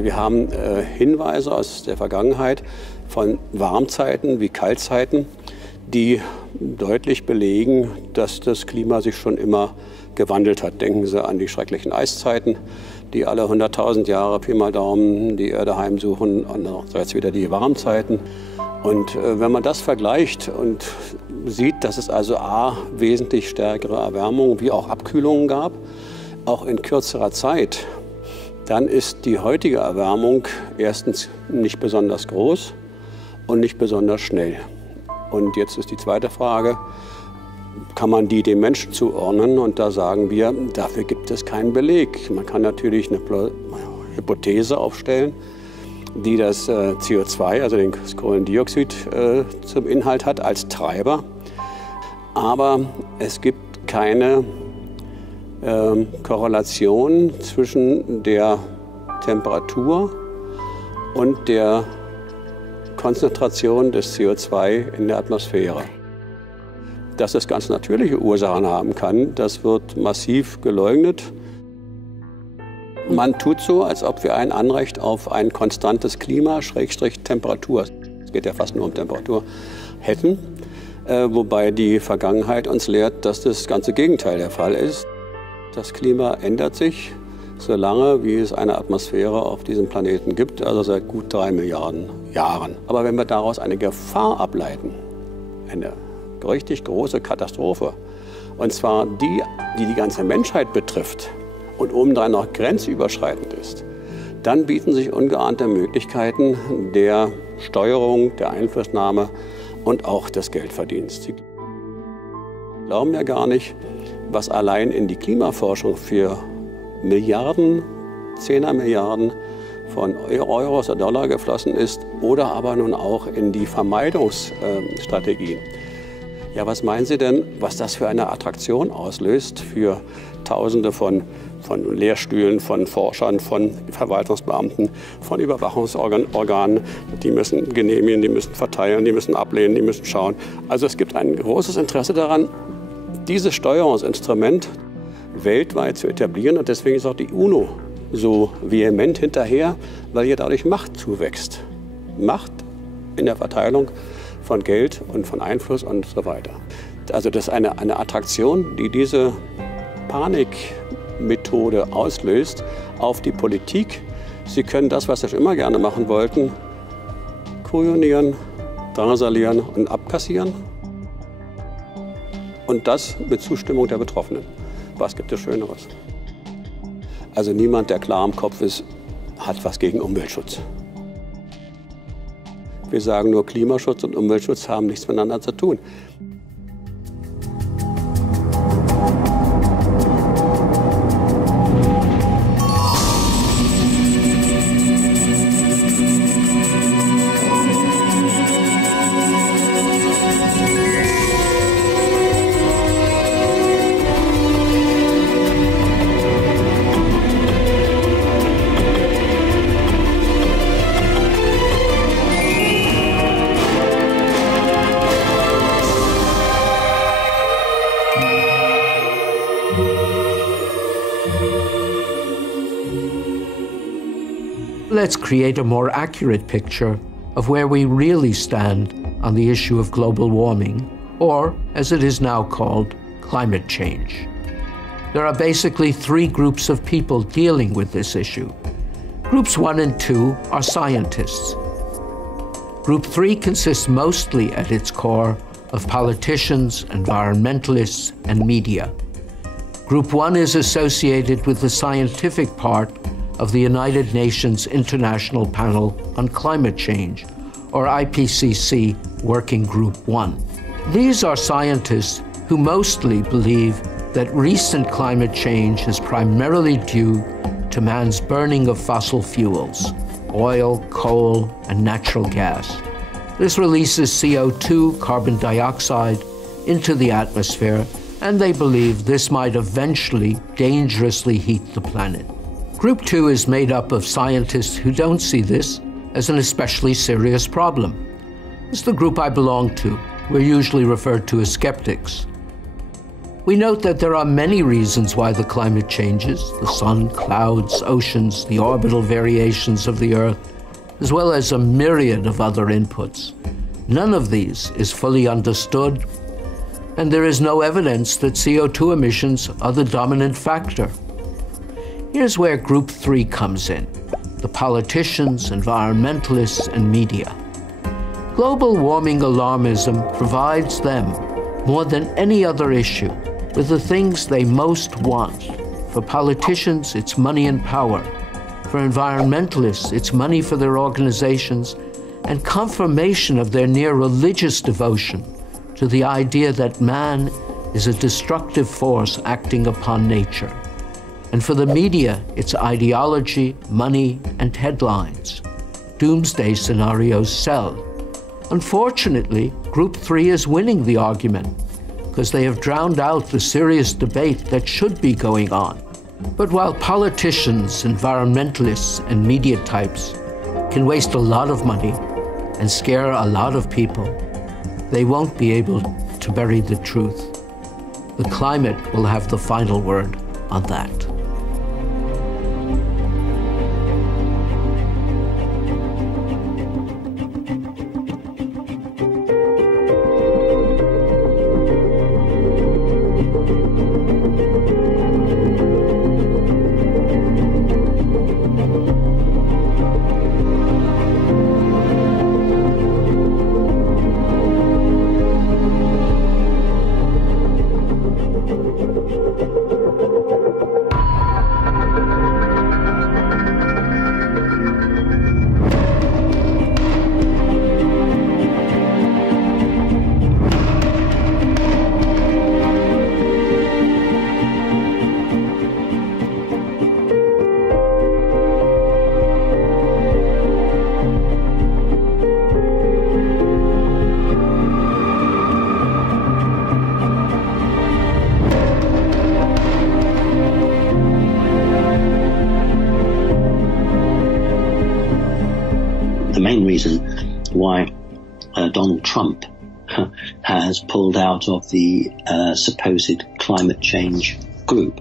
Also wir haben Hinweise aus der Vergangenheit von Warmzeiten wie Kaltzeiten, die deutlich belegen, dass das Klima sich schon immer gewandelt hat. Denken Sie an die schrecklichen Eiszeiten, die alle 100.000 Jahre, Pi mal Daumen, die Erde heimsuchen, und jetzt wieder die Warmzeiten. Und wenn man das vergleicht und sieht, dass es also a. wesentlich stärkere Erwärmungen wie auch Abkühlungen gab, auch in kürzerer Zeit, dann ist die heutige Erwärmung erstens nicht besonders groß und nicht besonders schnell. Und jetzt ist die zweite Frage, kann man die dem Menschen zuordnen? Und da sagen wir, dafür gibt es keinen Beleg. Man kann natürlich eine Hypothese aufstellen, die das CO2, also das Kohlendioxid, zum Inhalt hat als Treiber. Aber es gibt keine Korrelation zwischen der Temperatur und der Konzentration des CO2 in der Atmosphäre. Dass es ganz natürliche Ursachen haben kann, das wird massiv geleugnet. Man tut so, als ob wir ein Anrecht auf ein konstantes Klima, Temperatur, es geht ja fast nur um Temperatur, hätten. Wobei die Vergangenheit uns lehrt, dass das ganze Gegenteil der Fall ist. Das Klima ändert sich, solange wie es eine Atmosphäre auf diesem Planeten gibt, also seit gut 3 Milliarden Jahren. Aber wenn wir daraus eine Gefahr ableiten, eine richtig große Katastrophe, und zwar die die ganze Menschheit betrifft und obendrein noch grenzüberschreitend ist, dann bieten sich ungeahnte Möglichkeiten der Steuerung, der Einflussnahme und auch des Geldverdienens. Sie glauben ja gar nicht, was allein in die Klimaforschung für Milliarden, 10er Milliarden von Euros oder Dollar geflossen ist, oder aber nun auch in die Vermeidungsstrategien. Ja, was meinen Sie denn, was das für eine Attraktion auslöst für Tausende von Lehrstühlen, von Forschern, von Verwaltungsbeamten, von Überwachungsorganen? Die müssen genehmigen, die müssen verteilen, die müssen ablehnen, die müssen schauen. Also es gibt ein großes Interesse daran, dieses Steuerungsinstrument weltweit zu etablieren. Und deswegen ist auch die UNO so vehement hinterher, weil hier dadurch Macht zuwächst. Macht in der Verteilung von Geld und von Einfluss und so weiter. Also das ist eine Attraktion, die diese Panikmethode auslöst auf die Politik. Sie können das, was Sie schon immer gerne machen wollten, kujonieren, drangsalieren und abkassieren. Und das mit Zustimmung der Betroffenen. Was gibt es Schöneres? Also niemand, der klar im Kopf ist, hat was gegen Umweltschutz. Wir sagen nur, Klimaschutz und Umweltschutz haben nichts miteinander zu tun. Let's create a more accurate picture of where we really stand on the issue of global warming, or, as it is now called, climate change. There are basically 3 groups of people dealing with this issue. Groups 1 and 2 are scientists. Group 3 consists mostly at its core of politicians, environmentalists, and media. Group 1 is associated with the scientific part of the United Nations International Panel on Climate Change, or IPCC Working Group 1. These are scientists who mostly believe that recent climate change is primarily due to man's burning of fossil fuels, oil, coal, and natural gas. This releases CO2, carbon dioxide, into the atmosphere, and they believe this might eventually dangerously heat the planet. Group 2 is made up of scientists who don't see this as an especially serious problem. It's the group I belong to. We're usually referred to as skeptics. We note that there are many reasons why the climate changes: the sun, clouds, oceans, the orbital variations of the Earth, as well as a myriad of other inputs. None of these is fully understood, and there is no evidence that CO2 emissions are the dominant factor. Here's where Group 3 comes in: the politicians, environmentalists, and media. Global warming alarmism provides them, more than any other issue, with the things they most want. For politicians, it's money and power. For environmentalists, it's money for their organizations and confirmation of their near religious devotion to the idea that man is a destructive force acting upon nature. And for the media, it's ideology, money, and headlines. Doomsday scenarios sell. Unfortunately, Group 3 is winning the argument because they have drowned out the serious debate that should be going on. But while politicians, environmentalists, and media types can waste a lot of money and scare a lot of people, they won't be able to bury the truth. The climate will have the final word on that. The main reason why Donald Trump has pulled out of the supposed climate change group,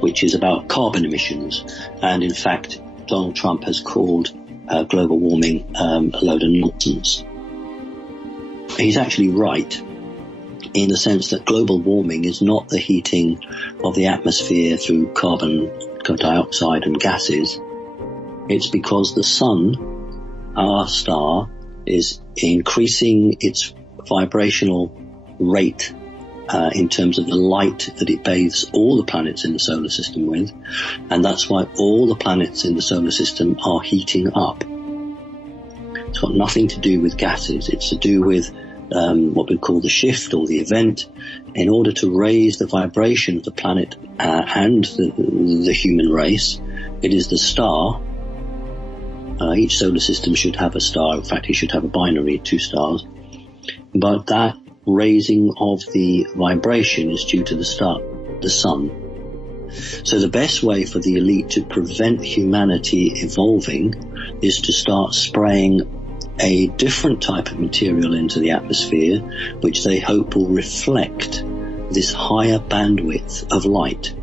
which is about carbon emissions. And in fact, Donald Trump has called global warming a load of nonsense. He's actually right in the sense that global warming is not the heating of the atmosphere through carbon dioxide and gases. It's because the sun, our star, is increasing its vibrational rate in terms of the light that it bathes all the planets in the solar system with, and that's why all the planets in the solar system are heating up. It's got nothing to do with gases. It's to do with what we call the shift or the event. In order to raise the vibration of the planet and the human race, it is the star. Each solar system should have a star. In fact, it should have a binary, 2 stars. But that raising of the vibration is due to the star, the sun. So the best way for the elite to prevent humanity evolving is to start spraying a different type of material into the atmosphere, which they hope will reflect this higher bandwidth of light.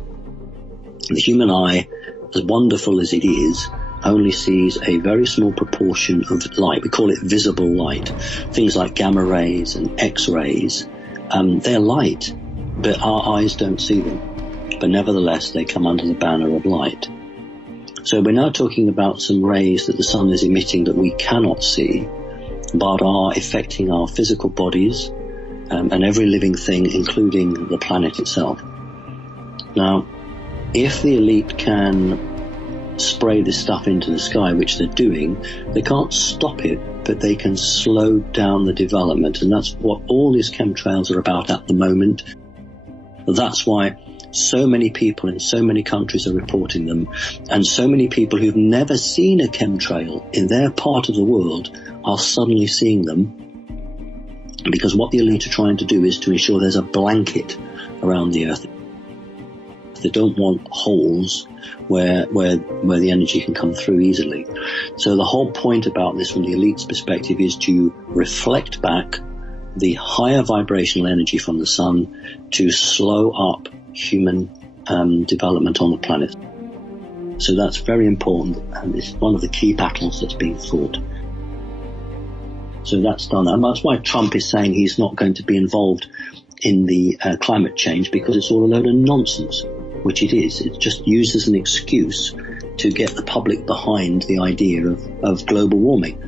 The human eye, as wonderful as it is, only sees a very small proportion of light. We call it visible light. Things like gamma rays and X-rays, they're light, but our eyes don't see them. But nevertheless, they come under the banner of light. So we're now talking about some rays that the sun is emitting that we cannot see, but are affecting our physical bodies and every living thing, including the planet itself. Now, if the elite can spray this stuff into the sky, which they're doing, they can't stop it, but they can slow down the development. And that's what all these chemtrails are about at the moment. That's why so many people in so many countries are reporting them, and so many people who've never seen a chemtrail in their part of the world are suddenly seeing them, because what the elite are trying to do is to ensure there's a blanket around the Earth. They don't want holes where the energy can come through easily. So the whole point about this from the elite's perspective is to reflect back the higher vibrational energy from the sun to slow up human development on the planet. So that's very important, and it's one of the key battles that's being fought. So that's done, and that's why Trump is saying he's not going to be involved in the climate change, because it's all a load of nonsense, which it is. It's just used as an excuse to get the public behind the idea of global warming.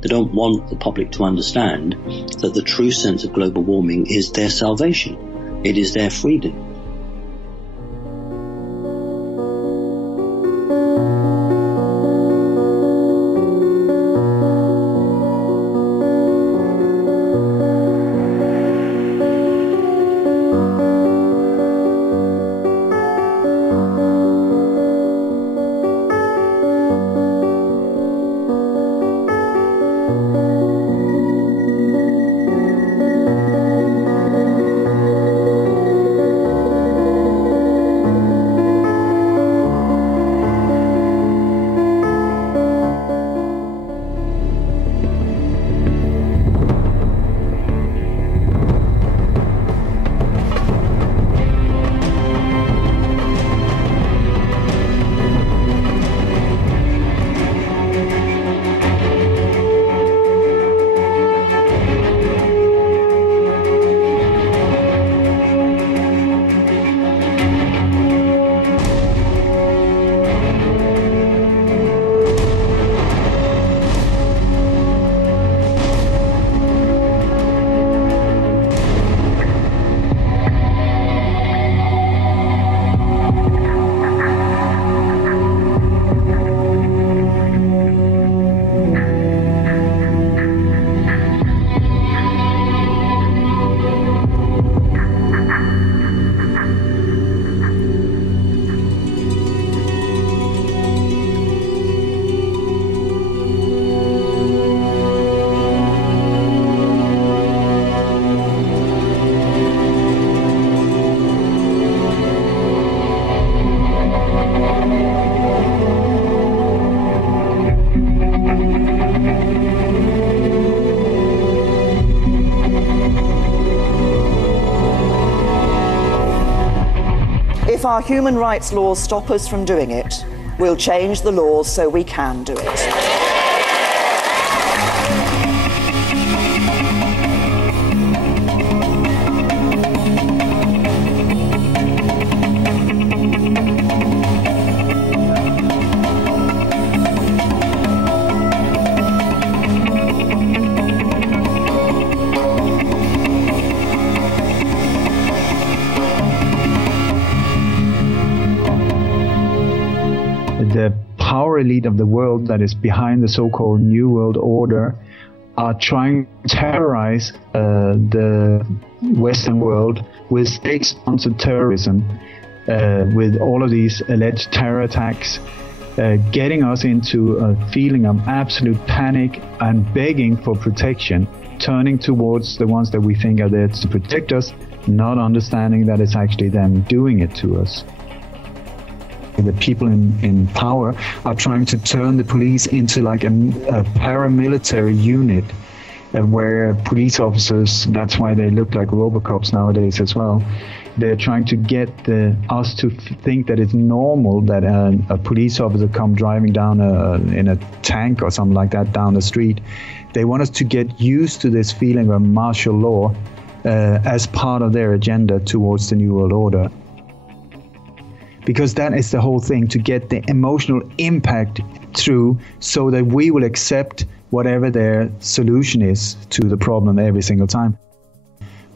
They don't want the public to understand that the true sense of global warming is their salvation. It is their freedom. If our human rights laws stop us from doing it, we'll change the laws so we can do it. The power elite of the world that is behind the so-called New World Order are trying to terrorize the Western world with state-sponsored terrorism, with all of these alleged terror attacks, getting us into a feeling of absolute panic and begging for protection, turning towards the ones that we think are there to protect us, not understanding that it's actually them doing it to us. The people in power are trying to turn the police into like a paramilitary unit, where police officers, that's why they look like Robocops nowadays as well. They're trying to get us to think that it's normal that a police officer come driving down in a tank or something like that down the street. They want us to get used to this feeling of martial law as part of their agenda towards the New World Order. Because that is the whole thing, to get the emotional impact through so that we will accept whatever their solution is to the problem every single time.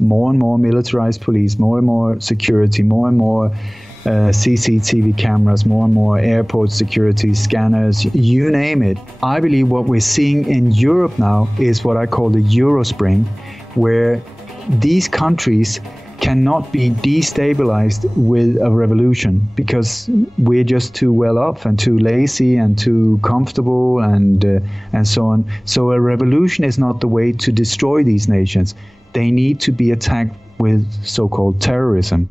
More and more militarized police, more and more security, more and more CCTV cameras, more and more airport security scanners, you name it. I believe what we're seeing in Europe now is what I call the Eurospring, where these countries cannot be destabilized with a revolution because we're just too well off and too lazy and too comfortable and so on. So a revolution is not the way to destroy these nations. They need to be attacked with so-called terrorism.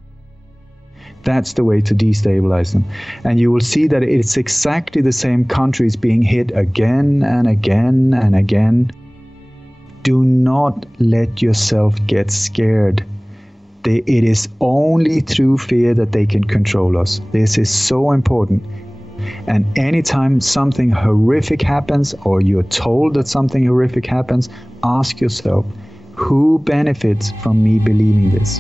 That's the way to destabilize them. And you will see that it's exactly the same countries being hit again and again and again. do not let yourself get scared. It is only through fear that they can control us. This is so important. And anytime something horrific happens, or you're told that something horrific happens, ask yourself, who benefits from me believing this?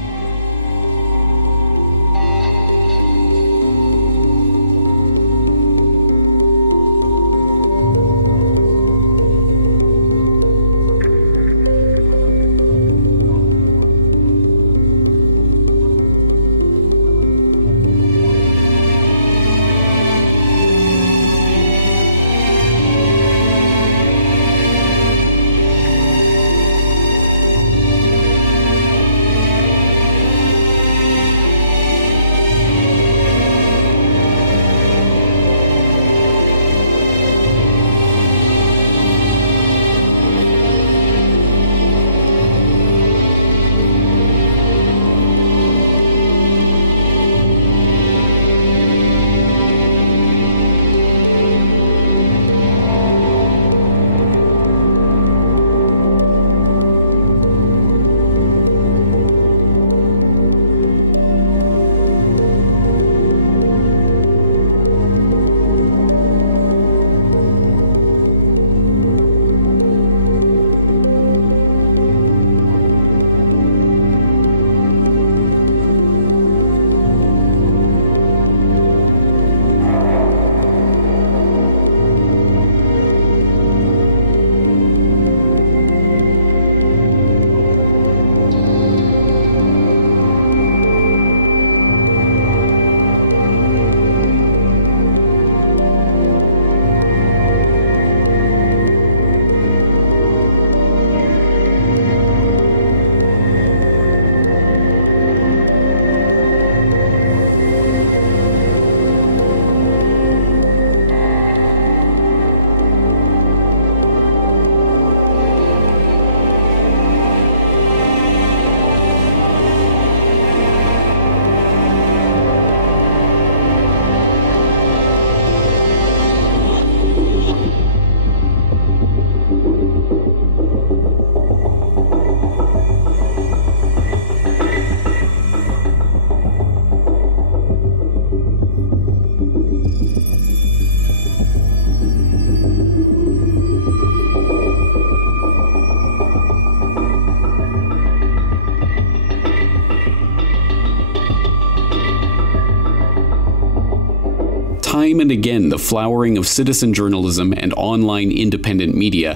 Time and again, the flowering of citizen journalism and online independent media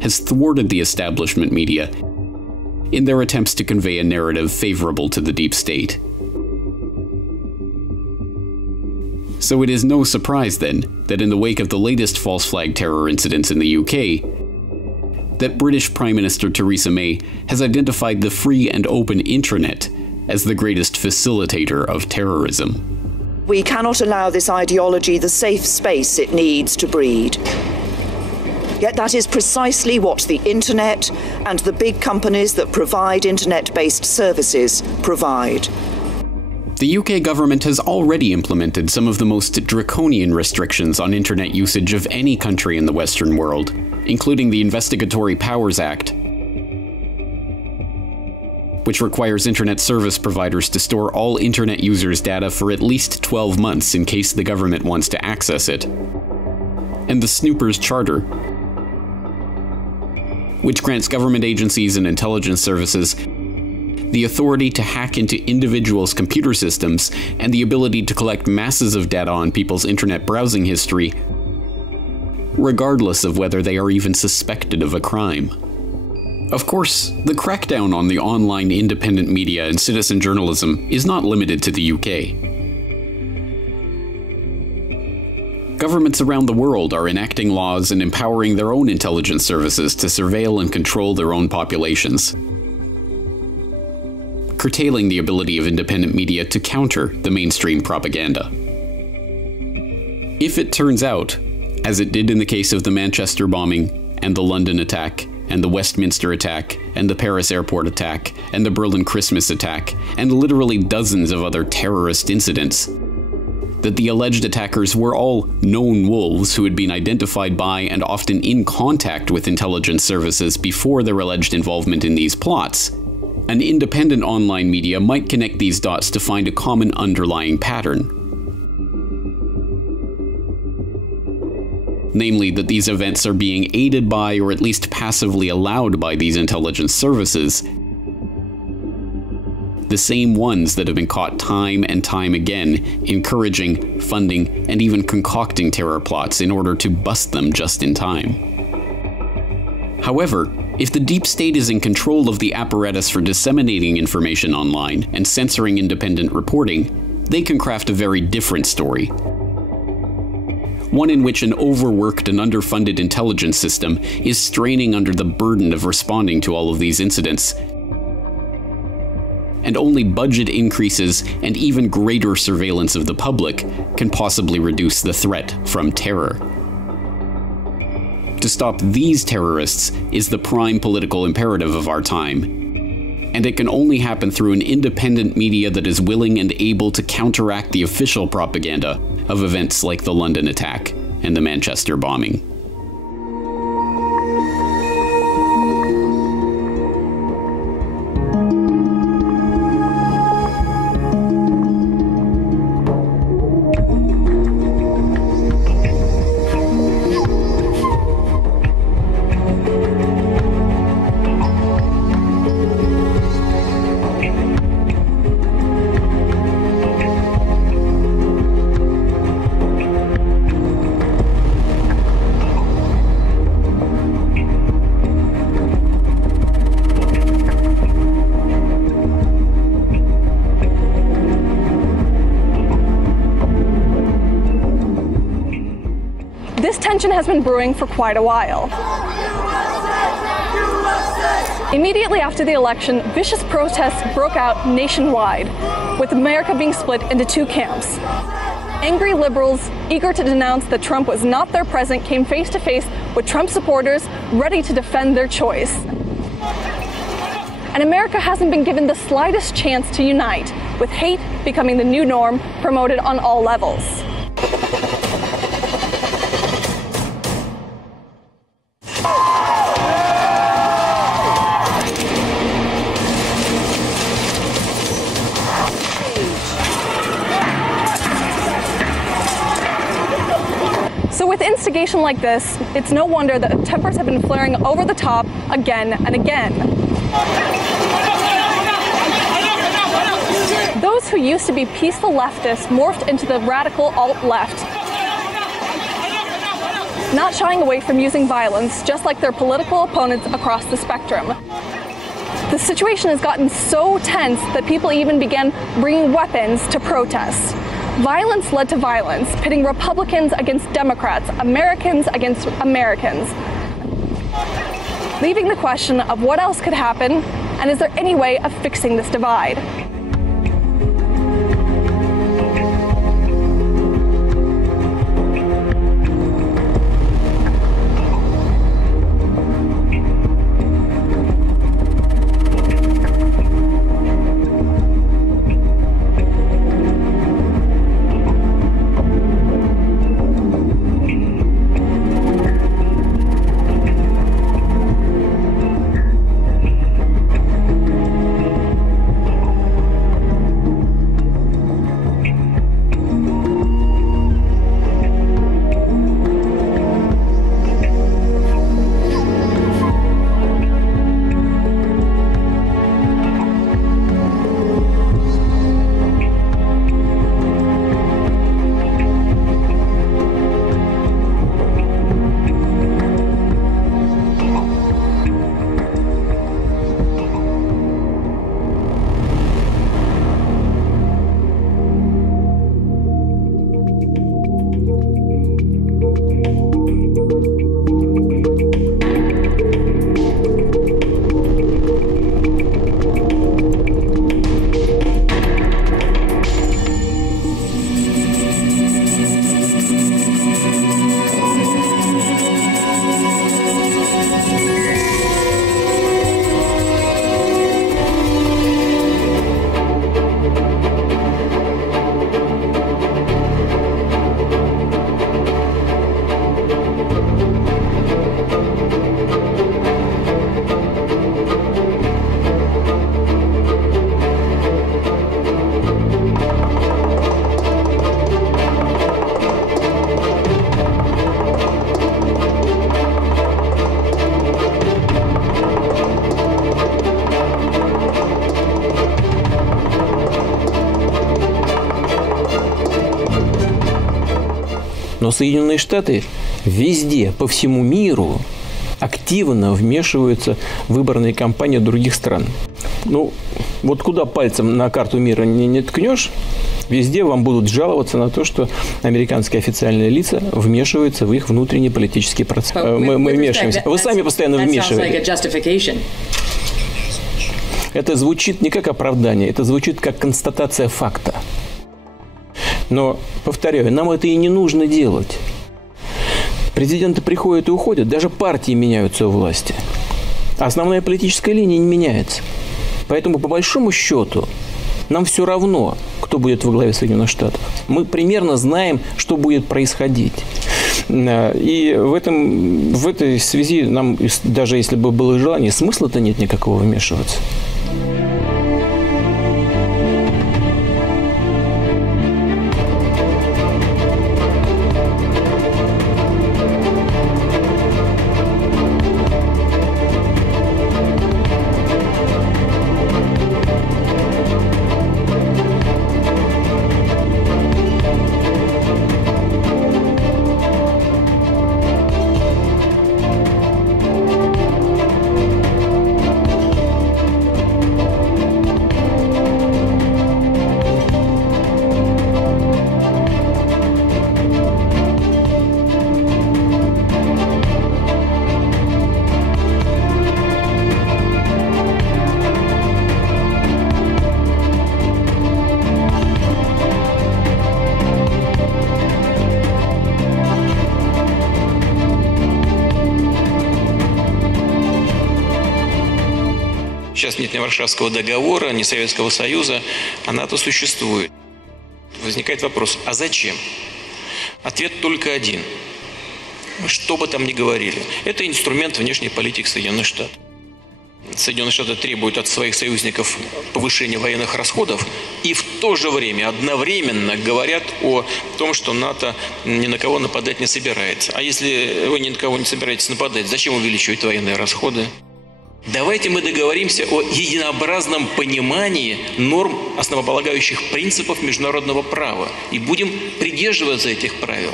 has thwarted the establishment media in their attempts to convey a narrative favorable to the deep state. So it is no surprise then that in the wake of the latest false flag terror incidents in the UK, that British Prime Minister Theresa May has identified the free and open intranet as the greatest facilitator of terrorism. We cannot allow this ideology the safe space it needs to breed. Yet that is precisely what the internet and the big companies that provide internet-based services provide. The UK government has already implemented some of the most draconian restrictions on internet usage of any country in the Western world, including the Investigatory Powers Act, which requires internet service providers to store all internet users' data for at least 12 months in case the government wants to access it, and the Snoopers Charter, which grants government agencies and intelligence services the authority to hack into individuals' computer systems and the ability to collect masses of data on people's internet browsing history, regardless of whether they are even suspected of a crime. Of course, the crackdown on the online independent media and citizen journalism is not limited to the UK. Governments around the world are enacting laws and empowering their own intelligence services to surveil and control their own populations, curtailing the ability of independent media to counter the mainstream propaganda. If it turns out, as it did in the case of the Manchester bombing and the London attack, and the Westminster attack, and the Paris airport attack, and the Berlin Christmas attack, and literally dozens of other terrorist incidents, that the alleged attackers were all known wolves who had been identified by and often in contact with intelligence services before their alleged involvement in these plots, an independent online media might connect these dots to find a common underlying pattern. Namely, that these events are being aided by, or at least passively allowed by, these intelligence services, the same ones that have been caught time and time again encouraging, funding, and even concocting terror plots in order to bust them just in time. However, if the deep state is in control of the apparatus for disseminating information online and censoring independent reporting, they can craft a very different story. One in which an overworked and underfunded intelligence system is straining under the burden of responding to all of these incidents, and only budget increases and even greater surveillance of the public can possibly reduce the threat from terror. To stop these terrorists is the prime political imperative of our time, and it can only happen through an independent media that is willing and able to counteract the official propaganda of events like the London attack and the Manchester bombing. This tension has been brewing for quite a while. Immediately after the election, vicious protests broke out nationwide, with America being split into two camps. Angry liberals, eager to denounce that Trump was not their president, came face to face with Trump supporters ready to defend their choice. And America hasn't been given the slightest chance to unite, with hate becoming the new norm promoted on all levels. So with instigation like this, it's no wonder that tempers have been flaring over the top again and again. Those who used to be peaceful leftists morphed into the radical alt-left, not shying away from using violence, just like their political opponents across the spectrum. The situation has gotten so tense that people even began bringing weapons to protest. Violence led to violence, pitting Republicans against Democrats, Americans against Americans, leaving the question of what else could happen, and is there any way of fixing this divide? Но Соединенные Штаты везде, по всему миру, активно вмешиваются в выборные кампании других стран. Ну, вот куда пальцем на карту мира не ткнешь, везде вам будут жаловаться на то, что американские официальные лица вмешиваются в их внутренние политические процессы. Мы вмешиваемся. Вы сами постоянно вмешиваетесь. Это звучит не как оправдание, это звучит как констатация факта. Но, повторяю, нам это и не нужно делать. Президенты приходят и уходят, даже партии меняются у власти. А основная политическая линия не меняется. Поэтому, по большому счету, нам все равно, кто будет во главе Соединенных Штатов. Мы примерно знаем, что будет происходить. И в этой связи нам, даже если бы было желание, смысла-то нет никакого вмешиваться. Сейчас нет ни Варшавского договора, ни Советского Союза, а НАТО существует. Возникает вопрос, а зачем? Ответ только один. Что бы там ни говорили, это инструмент внешней политики Соединенных Штатов. Соединенные Штаты требуют от своих союзников повышения военных расходов и в то же время одновременно говорят о том, что НАТО ни на кого нападать не собирается. А если вы ни на кого не собираетесь нападать, зачем увеличивать военные расходы? Давайте мы договоримся о единообразном понимании норм основополагающих принципов международного права и будем придерживаться этих правил.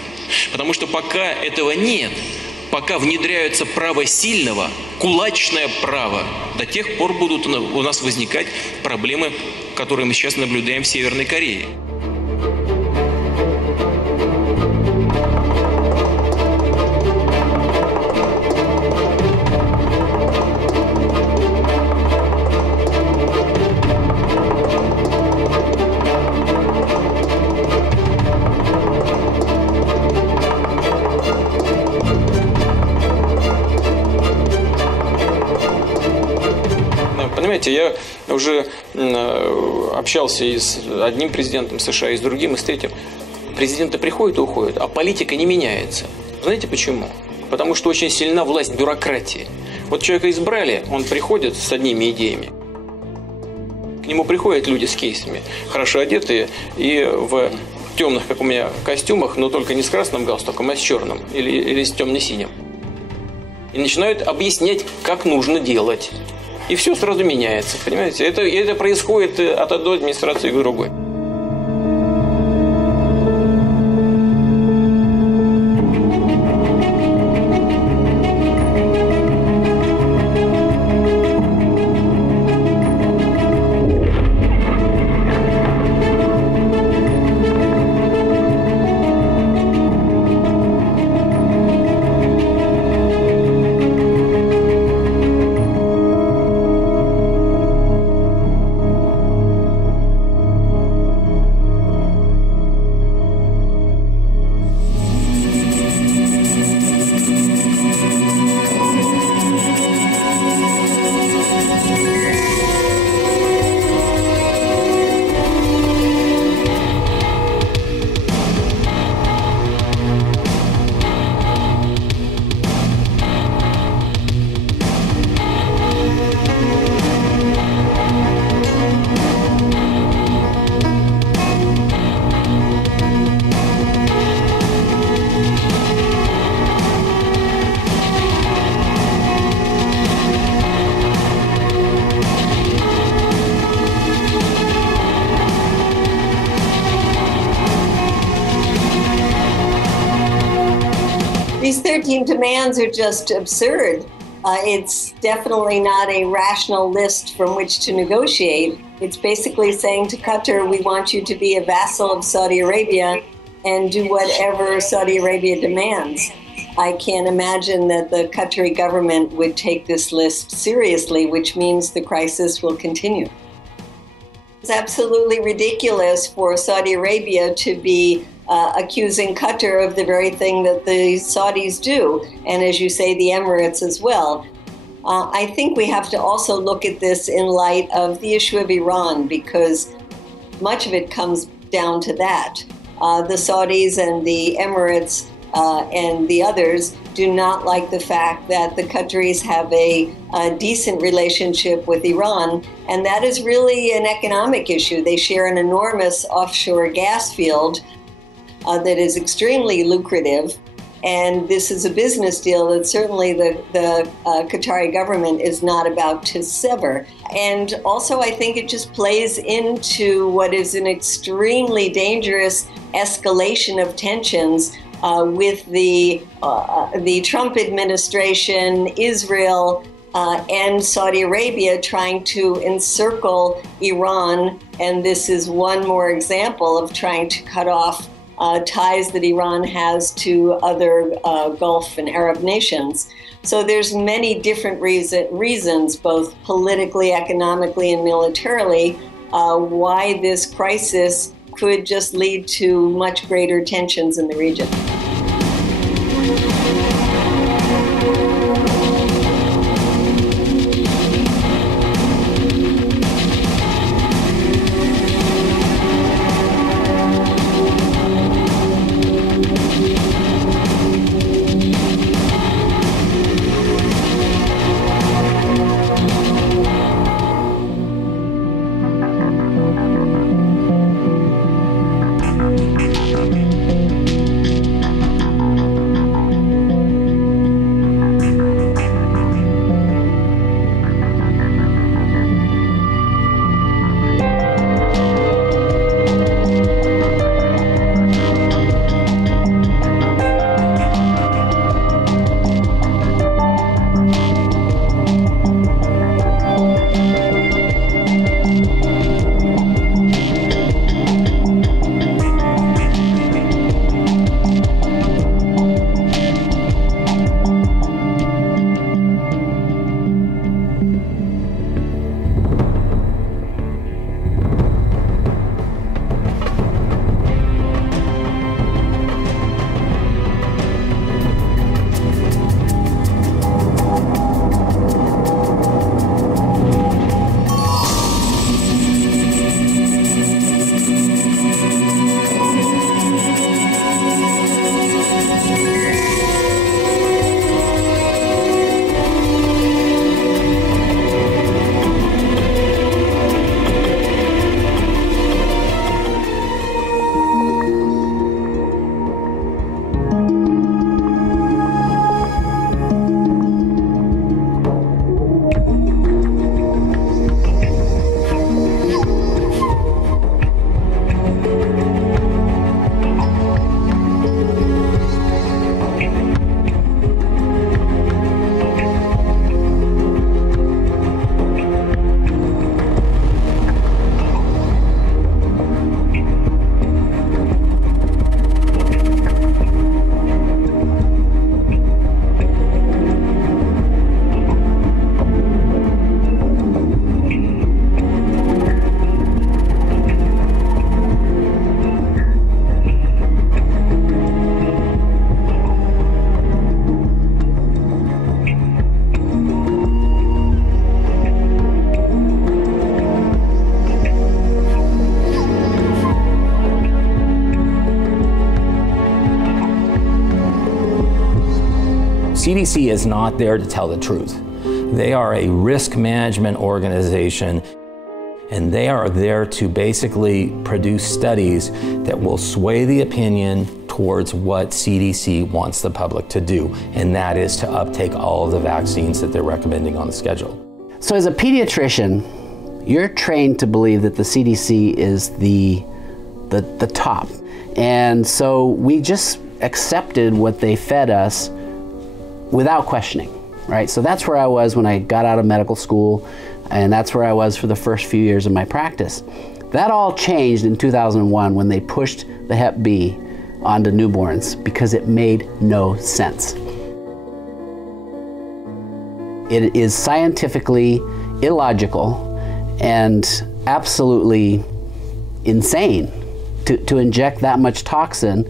Потому что пока этого нет, пока внедряется право сильного, кулачное право, до тех пор будут у нас возникать проблемы, которые мы сейчас наблюдаем в Северной Корее. Понимаете, я уже общался и с одним президентом США, и с другим, и с третьим. Президенты приходят и уходят, а политика не меняется. Знаете почему? Потому что очень сильна власть бюрократии. Вот человека избрали, он приходит с одними идеями. К нему приходят люди с кейсами, хорошо одетые и в темных, как у меня, костюмах, но только не с красным галстуком, а с черным или с темно-синим. И начинают объяснять, как нужно делать. И все сразу меняется, понимаете? Это происходит от одной администрации к другой. 13 demands are just absurd. It's definitely not a rational list from which to negotiate. It's basically saying to Qatar, we want you to be a vassal of Saudi Arabia and do whatever Saudi Arabia demands. I can't imagine that the Qatari government would take this list seriously, which means the crisis will continue. It's absolutely ridiculous for Saudi Arabia to be accusing Qatar of the very thing that the Saudis do, and as you say, the Emirates as well. I think we have to also look at this in light of the issue of Iran, because much of it comes down to that. The Saudis and the Emirates and the others do not like the fact that the Qataris have a decent relationship with Iran, and that is really an economic issue. They share an enormous offshore gas field that is extremely lucrative, and this is a business deal that certainly the Qatari government is not about to sever. And also I think it just plays into what is an extremely dangerous escalation of tensions with the Trump administration, Israel, and Saudi Arabia trying to encircle Iran, and this is one more example of trying to cut off ties that Iran has to other Gulf and Arab nations. So there's many different reasons, both politically, economically, and militarily, why this crisis could just lead to much greater tensions in the region. CDC is not there to tell the truth. They are a risk management organization, and they are there to basically produce studies that will sway the opinion towards what CDC wants the public to do, and that is to uptake all of the vaccines that they're recommending on the schedule. So as a pediatrician, you're trained to believe that the CDC is the top. And so we just accepted what they fed us without questioning, right? So that's where I was when I got out of medical school, and that's where I was for the first few years of my practice. That all changed in 2001 when they pushed the Hep B onto newborns because it made no sense. It is scientifically illogical and absolutely insane to inject that much toxin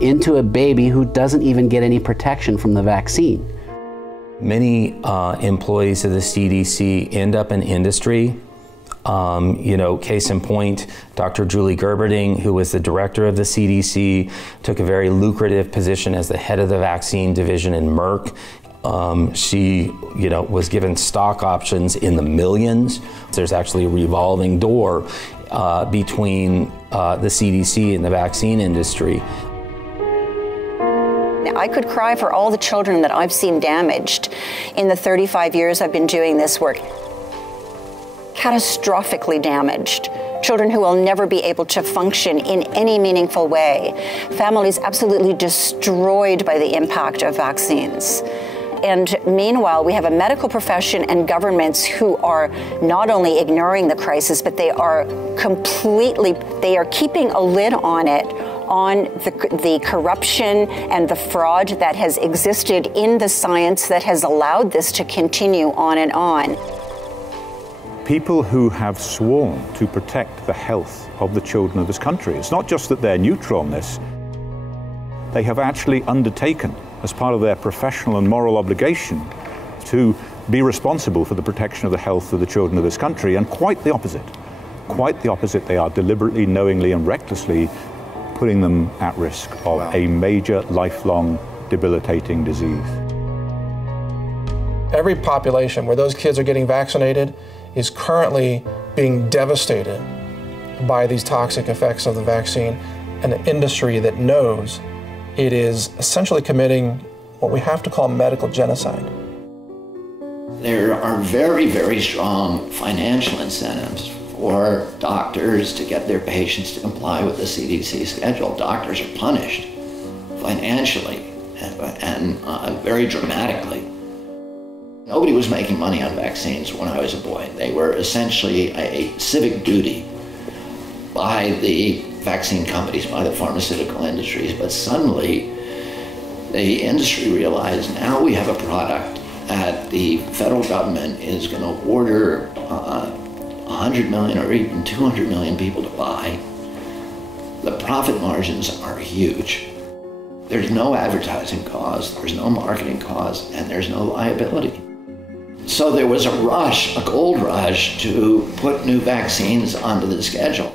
into a baby who doesn't even get any protection from the vaccine. Many employees of the CDC end up in industry. You know, case in point, Dr. Julie Gerberding, who was the director of the CDC, took a very lucrative position as the head of the vaccine division in Merck. She, you know, was given stock options in the millions. There's actually a revolving door between the CDC and the vaccine industry. I could cry for all the children that I've seen damaged in the 35 years I've been doing this work. Catastrophically damaged. Children who will never be able to function in any meaningful way. Families absolutely destroyed by the impact of vaccines. And meanwhile, we have a medical profession and governments who are not only ignoring the crisis, but they are keeping a lid on it, on the corruption and the fraud that has existed in the science that has allowed this to continue on and on. People who have sworn to protect the health of the children of this country. It's not just that they're neutral on this. They have actually undertaken, as part of their professional and moral obligation, to be responsible for the protection of the health of the children of this country, and quite the opposite. Quite the opposite. They are deliberately, knowingly, and recklessly putting them at risk of a major, lifelong, debilitating disease. Every population where those kids are getting vaccinated is currently being devastated by these toxic effects of the vaccine, and an industry that knows it is essentially committing what we have to call medical genocide. There are very, very strong financial incentives for doctors to get their patients to comply with the CDC schedule. Doctors are punished financially and very dramatically. Nobody was making money on vaccines when I was a boy. They were essentially a civic duty by the vaccine companies, by the pharmaceutical industries. But suddenly, the industry realized now we have a product that the federal government is going to order 100 million or even 200 million people to buy. The profit margins are huge. There's no advertising cost, there's no marketing cost, and there's no liability. So there was a rush, a gold rush, to put new vaccines onto the schedule.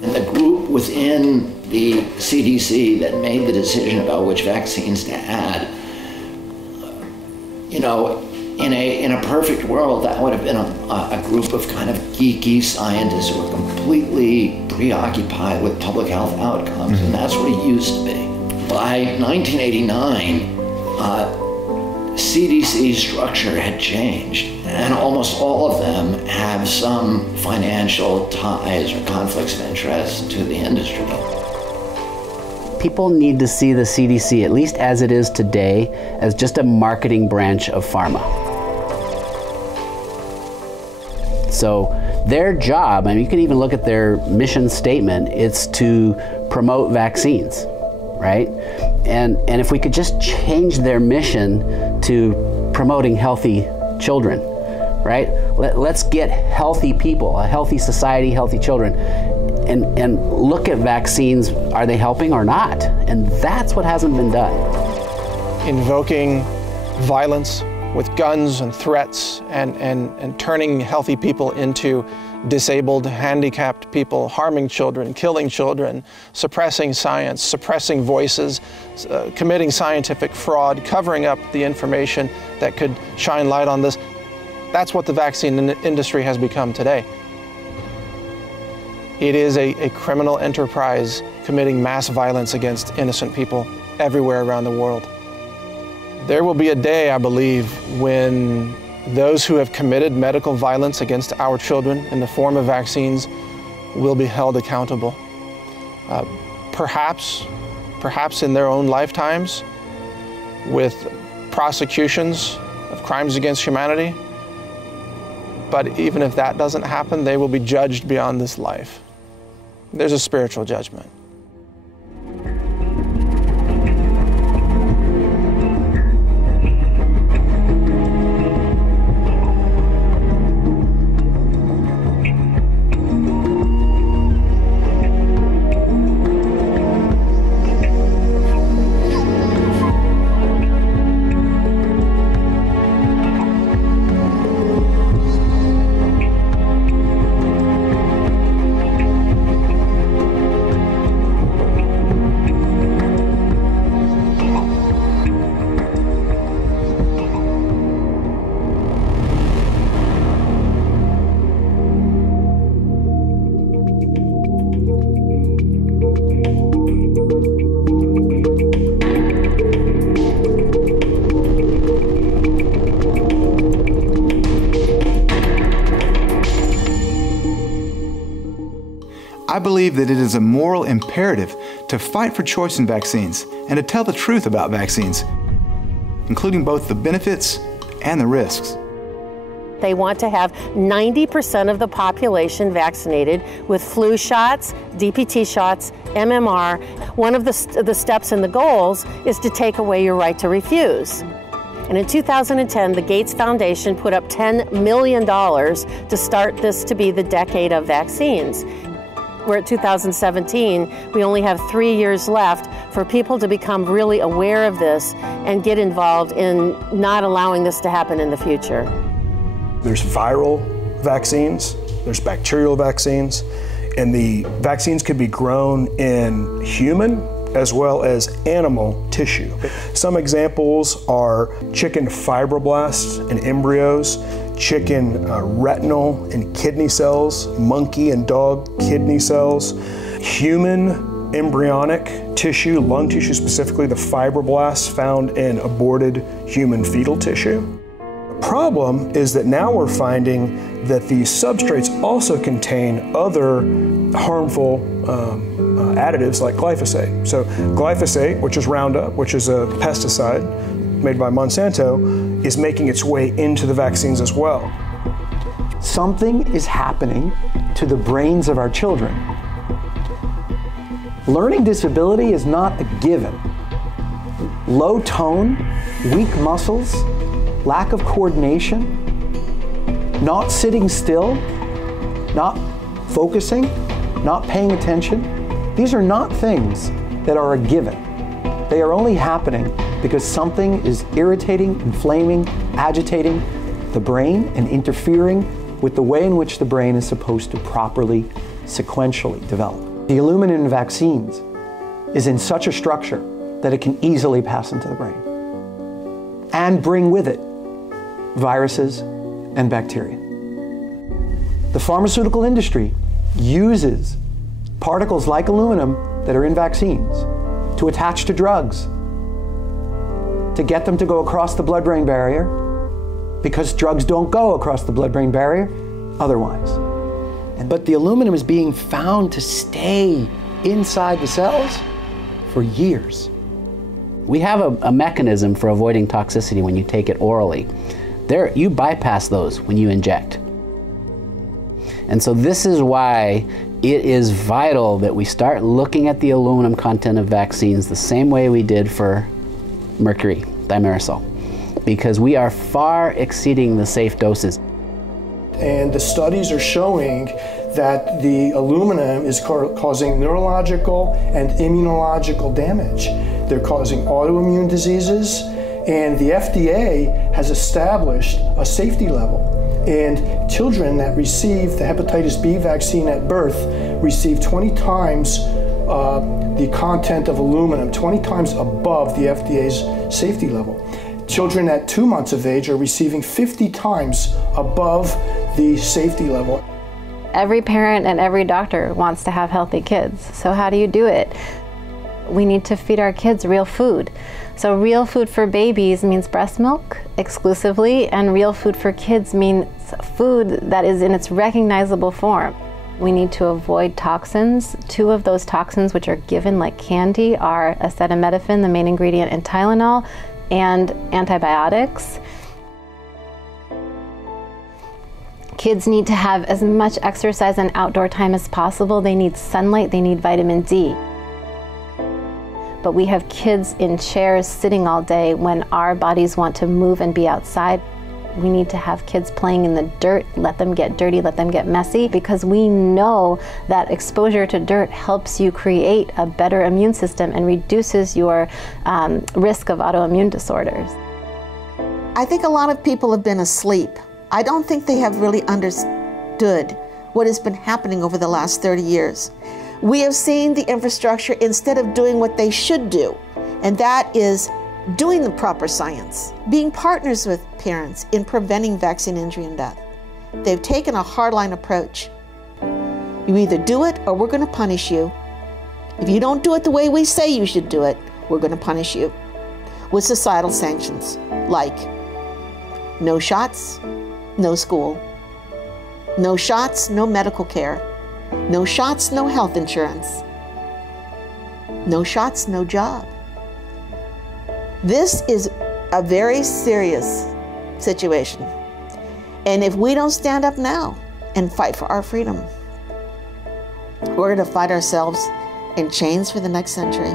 And the group within the CDC that made the decision about which vaccines to add, you know, in a perfect world, that would have been a group of kind of geeky scientists who were completely preoccupied with public health outcomes, and that's what it used to be. By 1989, CDC structure had changed, and almost all of them have some financial ties or conflicts of interest to the industry. People need to see the CDC, at least as it is today, as just a marketing branch of pharma. So their job, and you can even look at their mission statement, it's to promote vaccines, right? And if we could just change their mission to promoting healthy children, right? Let's get healthy people, a healthy society, healthy children, and look at vaccines, are they helping or not? And that's what hasn't been done. Invoking violence with guns and threats and turning healthy people into disabled, handicapped people, harming children, killing children, suppressing science, suppressing voices, committing scientific fraud, covering up the information that could shine light on this. That's what the vaccine industry has become today. It is a criminal enterprise committing mass violence against innocent people everywhere around the world. There will be a day, I believe, when those who have committed medical violence against our children in the form of vaccines will be held accountable. Perhaps in their own lifetimes, with prosecutions of crimes against humanity. But even if that doesn't happen, they will be judged beyond this life. There's a spiritual judgment. I believe that it is a moral imperative to fight for choice in vaccines and to tell the truth about vaccines, including both the benefits and the risks. They want to have 90% of the population vaccinated with flu shots, DPT shots, MMR. One of the steps in the goals is to take away your right to refuse. And in 2010, the Gates Foundation put up $10 million to start this to be the decade of vaccines. We're at 2017, we only have 3 years left for people to become really aware of this and get involved in not allowing this to happen in the future. There's viral vaccines, there's bacterial vaccines, and the vaccines could be grown in human as well as animal tissue. Some examples are chicken fibroblasts and embryos, chicken retinal and kidney cells, monkey and dog kidney cells, human embryonic tissue, lung tissue specifically, the fibroblasts found in aborted human fetal tissue. The problem is that now we're finding that these substrates also contain other harmful additives like glyphosate. So glyphosate, which is Roundup, which is a pesticide made by Monsanto, is making its way into the vaccines as well. Something is happening to the brains of our children. Learning disability is not a given. Low tone, weak muscles, lack of coordination, not sitting still, not focusing, not paying attention, these are not things that are a given. They are only happening because something is irritating, inflaming, agitating the brain and interfering with the way in which the brain is supposed to properly, sequentially develop. The aluminum in vaccines is in such a structure that it can easily pass into the brain and bring with it viruses and bacteria. The pharmaceutical industry uses particles like aluminum that are in vaccines to attach to drugs, to get them to go across the blood-brain barrier, because drugs don't go across the blood-brain barrier otherwise. But the aluminum is being found to stay inside the cells for years. We have a mechanism for avoiding toxicity when you take it orally. You bypass those when you inject. And so this is why it is vital that we start looking at the aluminum content of vaccines the same way we did for mercury, thimerosal, because we are far exceeding the safe doses. And the studies are showing that the aluminum is causing neurological and immunological damage. They're causing autoimmune diseases, and the FDA has established a safety level. And children that receive the hepatitis B vaccine at birth receive 20 times the content of aluminum, 20 times above the FDA's safety level. Children at 2 months of age are receiving 50 times above the safety level. Every parent and every doctor wants to have healthy kids. So how do you do it? We need to feed our kids real food. So real food for babies means breast milk exclusively, and real food for kids means food that is in its recognizable form. We need to avoid toxins. 2 of those toxins which are given like candy are acetaminophen, the main ingredient in Tylenol, and antibiotics. Kids need to have as much exercise and outdoor time as possible. They need sunlight, they need vitamin D. But we have kids in chairs sitting all day when our bodies want to move and be outside. We need to have kids playing in the dirt, let them get dirty, let them get messy, because we know that exposure to dirt helps you create a better immune system and reduces your risk of autoimmune disorders. I think a lot of people have been asleep. I don't think they have really understood what has been happening over the last 30 years. We have seen the infrastructure instead of doing what they should do, and that is doing the proper science, being partners with parents in preventing vaccine injury and death. They've taken a hardline approach. You either do it or we're going to punish you. If you don't do it the way we say you should do it, we're going to punish you with societal sanctions like no shots, no school, no shots, no medical care, no shots, no health insurance, no shots, no job. This is a very serious situation. And if we don't stand up now and fight for our freedom, we're going to fight ourselves in chains for the next century.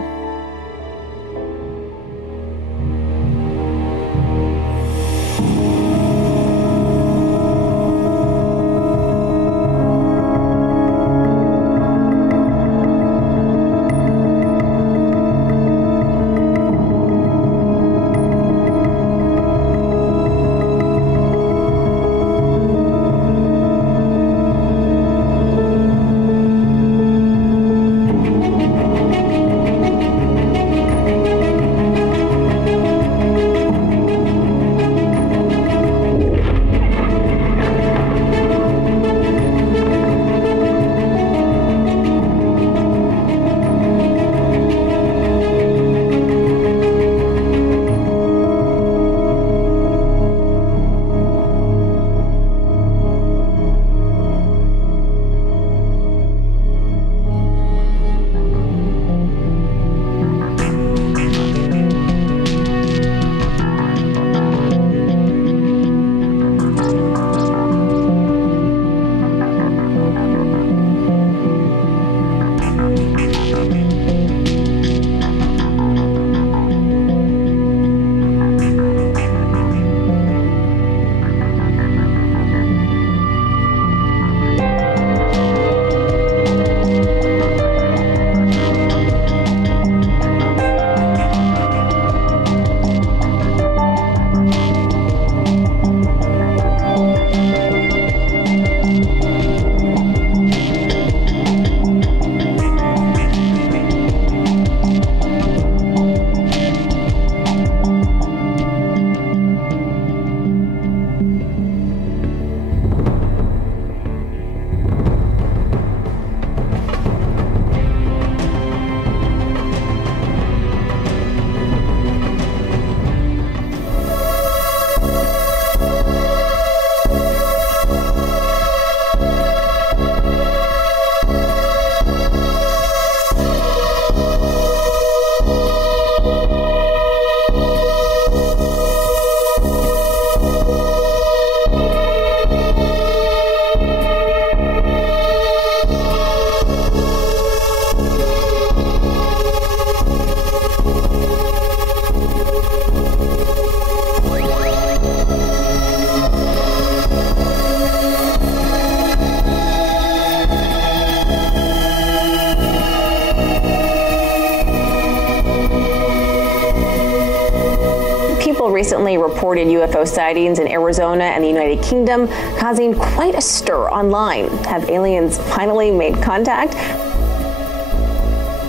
Recently reported UFO sightings in Arizona and the United Kingdom, causing quite a stir online. Have aliens finally made contact?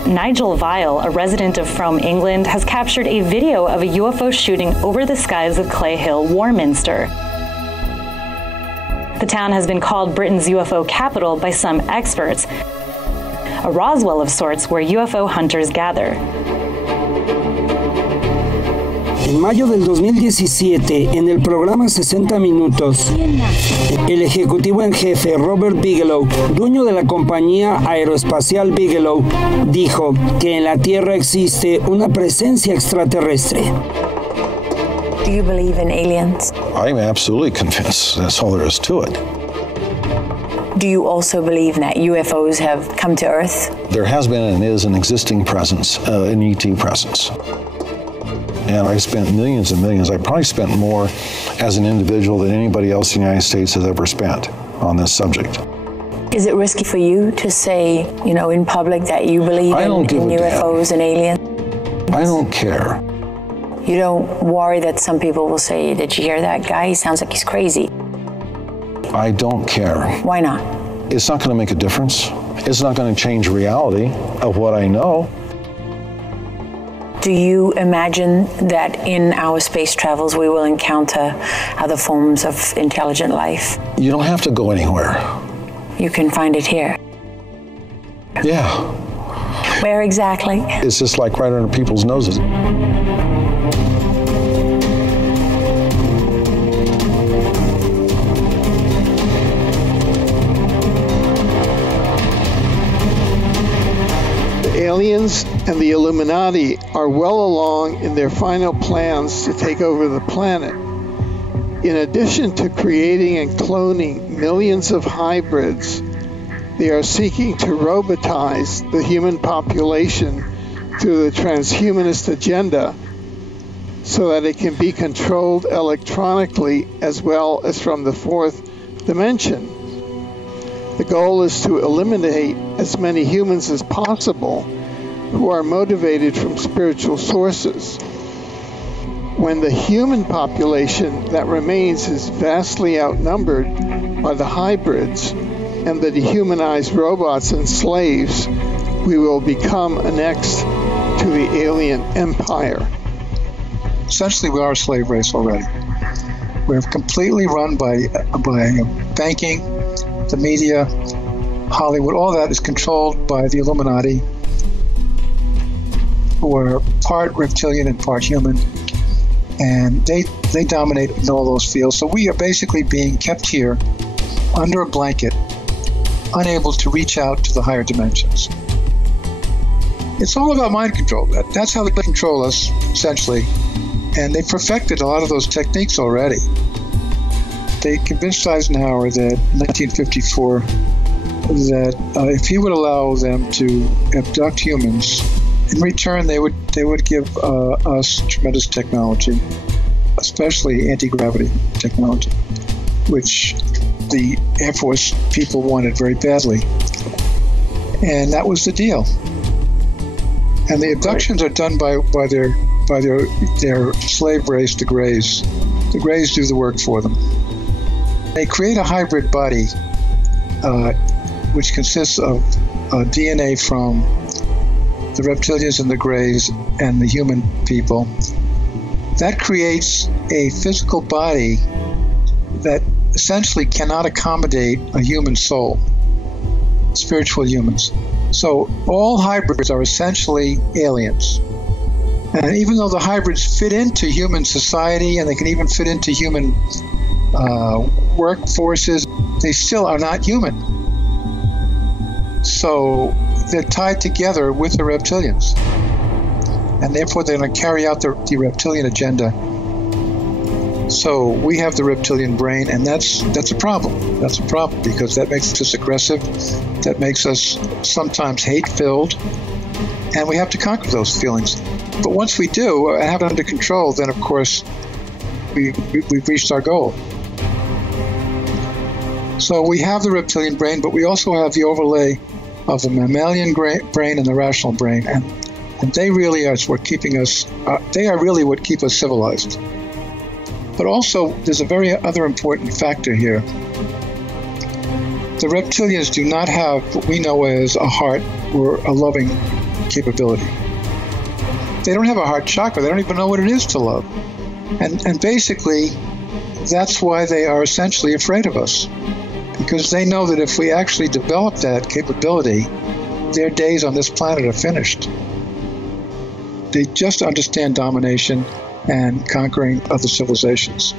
Nigel Vile, a resident of Frome, England, has captured a video of a UFO shooting over the skies of Clay Hill, Warminster. The town has been called Britain's UFO capital by some experts, a Roswell of sorts where UFO hunters gather. En mayo del 2017, en el programa 60 Minutos, el ejecutivo en jefe Robert Bigelow, dueño de la compañía aeroespacial Bigelow, dijo que en la Tierra existe una presencia extraterrestre. Do you believe in aliens? I'm absolutely convinced. That's all there is to it. Do you also believe that UFOs have come to Earth? There has been and is an existing presence, an ET presence. And I spent millions and millions. I probably spent more as an individual than anybody else in the United States has ever spent on this subject. Is it risky for you to say, you know, in public that you believe in UFOs and aliens? I don't care. You don't worry that some people will say, did you hear that guy? He sounds like he's crazy. I don't care. Why not? It's not going to make a difference. It's not going to change reality of what I know. Do you imagine that in our space travels we will encounter other forms of intelligent life? You don't have to go anywhere. You can find it here. Yeah. Where exactly? It's just like right under people's noses. Aliens and the Illuminati are well along in their final plans to take over the planet. In addition to creating and cloning millions of hybrids, they are seeking to robotize the human population through the transhumanist agenda so that it can be controlled electronically as well as from the fourth dimension. The goal is to eliminate as many humans as possible who are motivated from spiritual sources. When the human population that remains is vastly outnumbered by the hybrids and the dehumanized robots and slaves, we will become annexed to the alien empire. Essentially, we are a slave race already. We're completely run by banking, the media, Hollywood. All that is controlled by the Illuminati, who are part reptilian and part human, and they dominate in all those fields. So we are basically being kept here under a blanket, unable to reach out to the higher dimensions. It's all about mind control. That's how they control us, essentially. And they perfected a lot of those techniques already. They convinced Eisenhower that in 1954 that if he would allow them to abduct humans, in return they would give us tremendous technology, especially anti-gravity technology, which the Air Force people wanted very badly. And that was the deal. And the abductions are done by their slave race, the Greys. The Greys do the work for them. They create a hybrid body, which consists of DNA from the reptilians and the Greys and the human people. That creates a physical body that essentially cannot accommodate a human soul, spiritual humans. So all hybrids are essentially aliens. And even though the hybrids fit into human society and they can even fit into human workforces, they still are not human. So they're tied together with the reptilians. And therefore they're going to carry out the reptilian agenda. So we have the reptilian brain, and that's a problem. That's a problem because that makes us aggressive. That makes us sometimes hate-filled. And we have to conquer those feelings. But once we do and have it under control, then of course we've reached our goal. So we have the reptilian brain, but we also have the overlay of the mammalian brain and the rational brain, and they really are what keeping us. They are really what keep us civilized. But also, there's a very other important factor here. The reptilians do not have what we know as a heart or a loving capability. They don't have a heart chakra. They don't even know what it is to love. And basically, that's why they are essentially afraid of us. Because they know that if we actually develop that capability, their days on this planet are finished. They just understand domination and conquering other civilizations.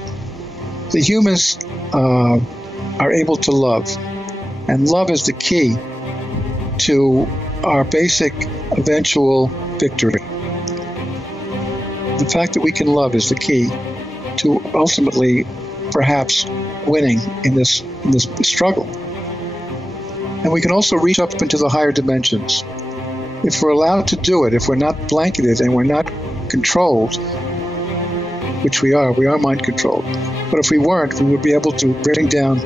The humans are able to love, and love is the key to our basic eventual victory. The fact that we can love is the key. to ultimately perhaps winning in this struggle. And we can also reach up into the higher dimensions. If we're allowed to do it, if we're not blanketed and we're not controlled, which we are mind controlled. But if we weren't, we would be able to bring down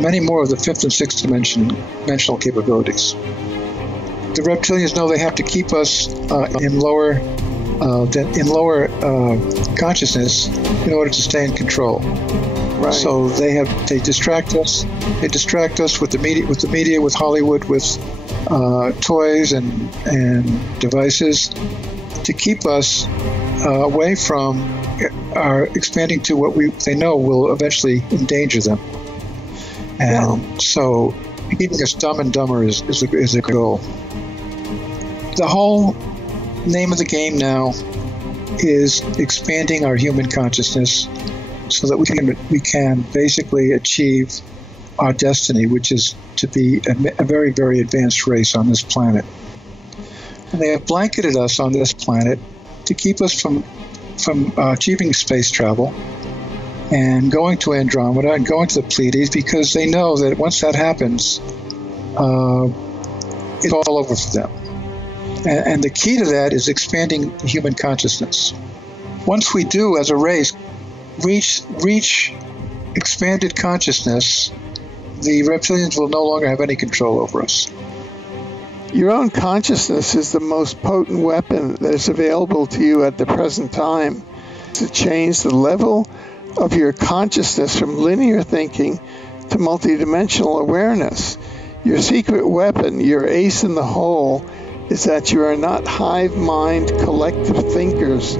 many more of the fifth and sixth dimensional capabilities. The reptilians know they have to keep us in lower consciousness in order to stay in control. Right. So they distract us. They distract us with the media, with Hollywood, with toys and devices to keep us away from our expanding to what they know will eventually endanger them. And so keeping us dumb and dumber is a goal. The whole name of the game now is expanding our human consciousness so that we can basically achieve our destiny, which is to be a very, very advanced race on this planet. And they have blanketed us on this planet to keep us from achieving space travel and going to Andromeda and going to the Pleiades, because they know that once that happens, it's all over for them. And the key to that is expanding the human consciousness. Once we do, as a race, reach expanded consciousness, the reptilians will no longer have any control over us. Your own consciousness is the most potent weapon that is available to you at the present time to change the level of your consciousness from linear thinking to multidimensional awareness. Your secret weapon, your ace in the hole, is that you are not hive mind collective thinkers.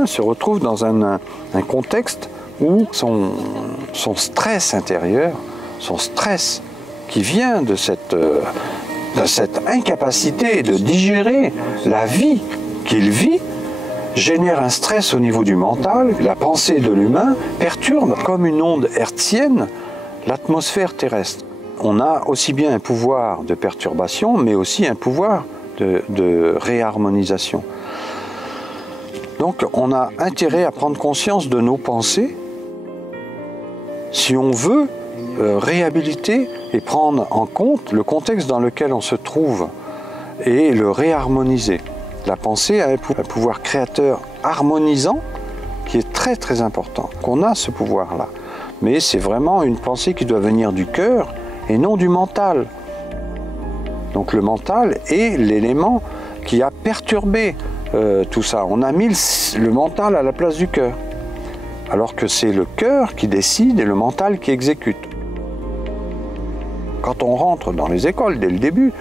humain se retrouve dans un contexte où son stress intérieur, son stress qui vient de cette incapacité de digérer la vie qu'il vit, génère un stress au niveau du mental. La pensée de l'humain perturbe comme une onde hertzienne l'atmosphère terrestre. On a aussi bien un pouvoir de perturbation, mais aussi un pouvoir de réharmonisation. Donc on a intérêt à prendre conscience de nos pensées si on veut réhabiliter et prendre en compte le contexte dans lequel on se trouve et le réharmoniser. La pensée a un pouvoir créateur harmonisant qui est très très important. On a ce pouvoir-là, mais c'est vraiment une pensée qui doit venir du cœur et non du mental. Donc le mental est l'élément qui a perturbé tout ça. On a mis le mental à la place du cœur, alors que c'est le cœur qui décide et le mental qui exécute. Quand on rentre dans les écoles dès le début,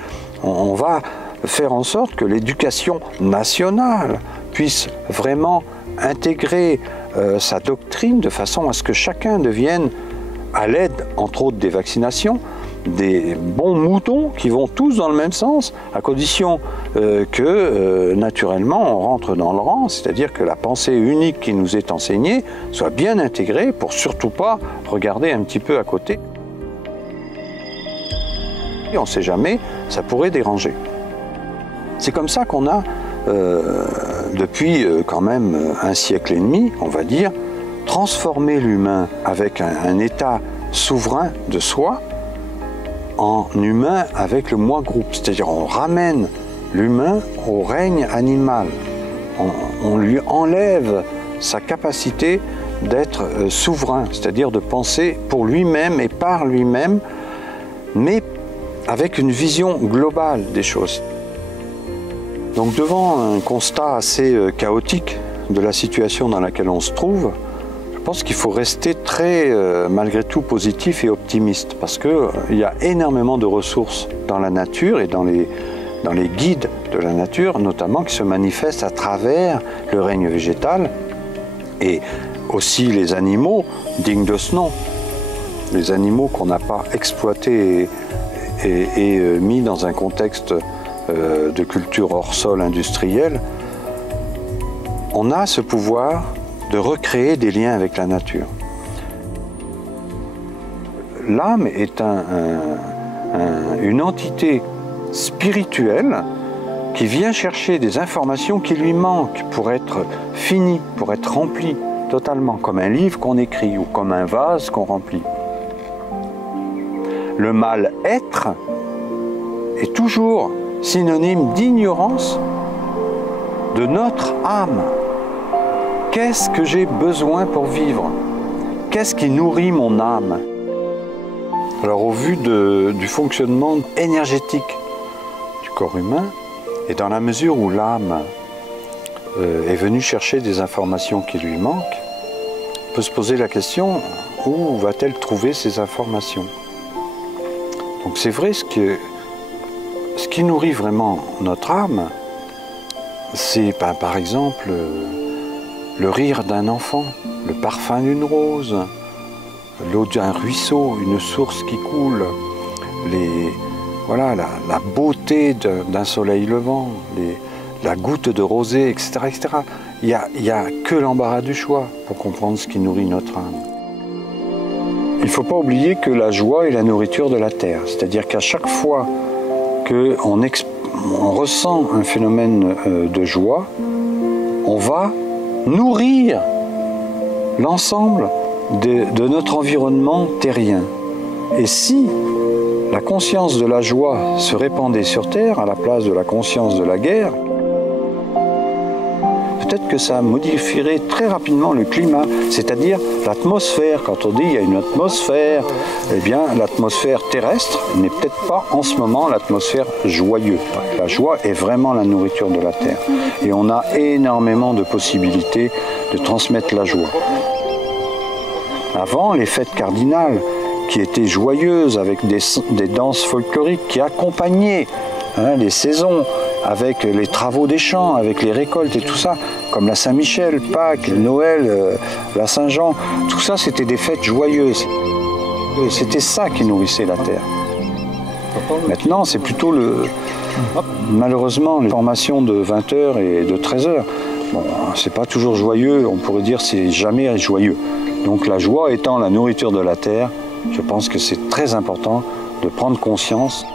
on va faire en sorte que l'éducation nationale puisse vraiment intégrer sa doctrine de façon à ce que chacun devienne, à l'aide entre autres des vaccinations, des bons moutons qui vont tous dans le même sens, à condition que naturellement on rentre dans le rang, c'est-à-dire que la pensée unique qui nous est enseignée soit bien intégrée pour surtout pas regarder un petit peu à côté. Et on ne sait jamais, ça pourrait déranger. C'est comme ça qu'on a, depuis quand même un siècle et demi, on va dire, transformé l'humain avec un état souverain de soi en humain avec le moi groupe. C'est-à-dire on ramène l'humain au règne animal. On lui enlève sa capacité d'être souverain, c'est-à-dire de penser pour lui-même et par lui-même, mais avec une vision globale des choses. Donc devant un constat assez chaotique de la situation dans laquelle on se trouve, je pense qu'il faut rester très, malgré tout, positif et optimiste, parce qu'il y a énormément de ressources dans la nature et dans les guides de la nature, notamment qui se manifestent à travers le règne végétal et aussi les animaux dignes de ce nom, les animaux qu'on n'a pas exploités et mis dans un contexte de culture hors sol industrielle. On a ce pouvoir de recréer des liens avec la nature. L'âme est une entité spirituelle qui vient chercher des informations qui lui manquent pour être finie, pour être remplie totalement, comme un livre qu'on écrit ou comme un vase qu'on remplit. Le mal-être est toujours synonyme d'ignorance de notre âme. Qu'est-ce que j'ai besoin pour vivre? Qu'est-ce qui nourrit mon âme? Alors au vu du fonctionnement énergétique du corps humain, et dans la mesure où l'âme est venue chercher des informations qui lui manquent, on peut se poser la question, où va-t-elle trouver ces informations? Donc c'est vrai, ce qui nourrit vraiment notre âme, c'est par exemple le rire d'un enfant, le parfum d'une rose, l'eau d'un ruisseau, une source qui coule, voilà, la beauté d'un soleil levant, la goutte de rosée, etc. etc. Il n'y a que l'embarras du choix pour comprendre ce qui nourrit notre âme. Il ne faut pas oublier que la joie est la nourriture de la terre, c'est-à-dire qu'à chaque fois qu'on ressent un phénomène de joie, on va nourrir l'ensemble de notre environnement terrien. Et si la conscience de la joie se répandait sur Terre à la place de la conscience de la guerre, peut-être que ça modifierait très rapidement le climat, c'est-à-dire l'atmosphère. Quand on dit qu'il y a une atmosphère, eh bien l'atmosphère terrestre n'est peut-être pas en ce moment l'atmosphère joyeuse. La joie est vraiment la nourriture de la Terre. Et on a énormément de possibilités de transmettre la joie. Avant, les fêtes cardinales, qui étaient joyeuses avec des danses folkloriques qui accompagnaient les saisons, avec les travaux des champs, avec les récoltes et tout ça, comme la Saint-Michel, Pâques, Noël, la Saint-Jean, tout ça c'était des fêtes joyeuses. C'était ça qui nourrissait la terre. Maintenant, c'est plutôt malheureusement les formations de 20h et de 13h. Bon, c'est pas toujours joyeux, on pourrait dire c'est jamais joyeux. Donc la joie étant la nourriture de la terre, je pense que c'est très important de prendre conscience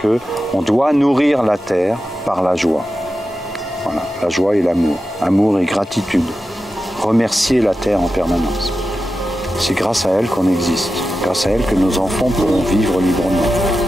qu'on doit nourrir la terre par la joie. Voilà, la joie et l'amour. Amour et gratitude. Remercier la terre en permanence. C'est grâce à elle qu'on existe, grâce à elle que nos enfants pourront vivre librement.